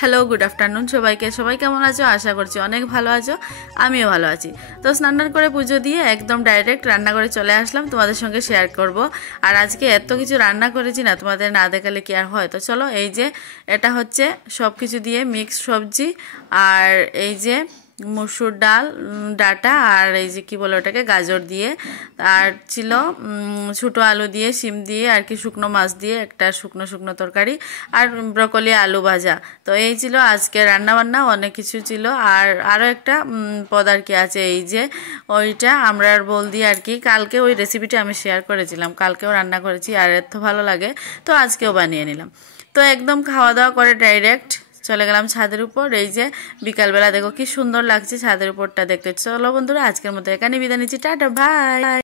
Hello, good afternoon সবাইকে। সবাই কেমন আছো? আশা করছি অনেক ভালো আছো, আমিও ভালো আছি। তো স্নান করে পুজো দিয়ে একদম ডাইরেক্ট রান্না করে চলে আসলাম, তোমাদের সঙ্গে শেয়ার করব। আর আজকে এত কিছু রান্না করেছি না, তোমাদের না দেখালে কি আর হয়। তো চলো, এই যে এটা হচ্ছে সব কিছু দিয়ে মিক্স সবজি, আর এই যে মসুর ডাল, ডাটা, আর এই যে কি বলে ওটাকে, গাজর দিয়ে, আর ছিল ছোটো আলু দিয়ে, শিম দিয়ে, আর কি শুকনো মাছ দিয়ে একটা শুকনো শুকনো তরকারি, আর ব্রকলি আলু ভাজা। তো এই ছিল আজকে রান্নাবান্না, অনেক কিছু ছিল। আর আরও একটা পদ আর কি আছে, এই যে ওইটা আমরা বলদি আর কি, কালকে ওই রেসিপিটা আমি শেয়ার করেছিলাম, কালকেও রান্না করেছি আর এত ভালো লাগে, তো আজকেও বানিয়ে নিলাম। তো একদম খাওয়া দাওয়া করে ডাইরেক্ট চলে গেলাম ছাদের উপর। এই যে বিকালবেলা দেখো কি সুন্দর লাগছে ছাদের উপরটা দেখতে। চলো বন্ধুরা, আজকের মতো এখানে বিদায় নিচ্ছি, টাটা, বাই।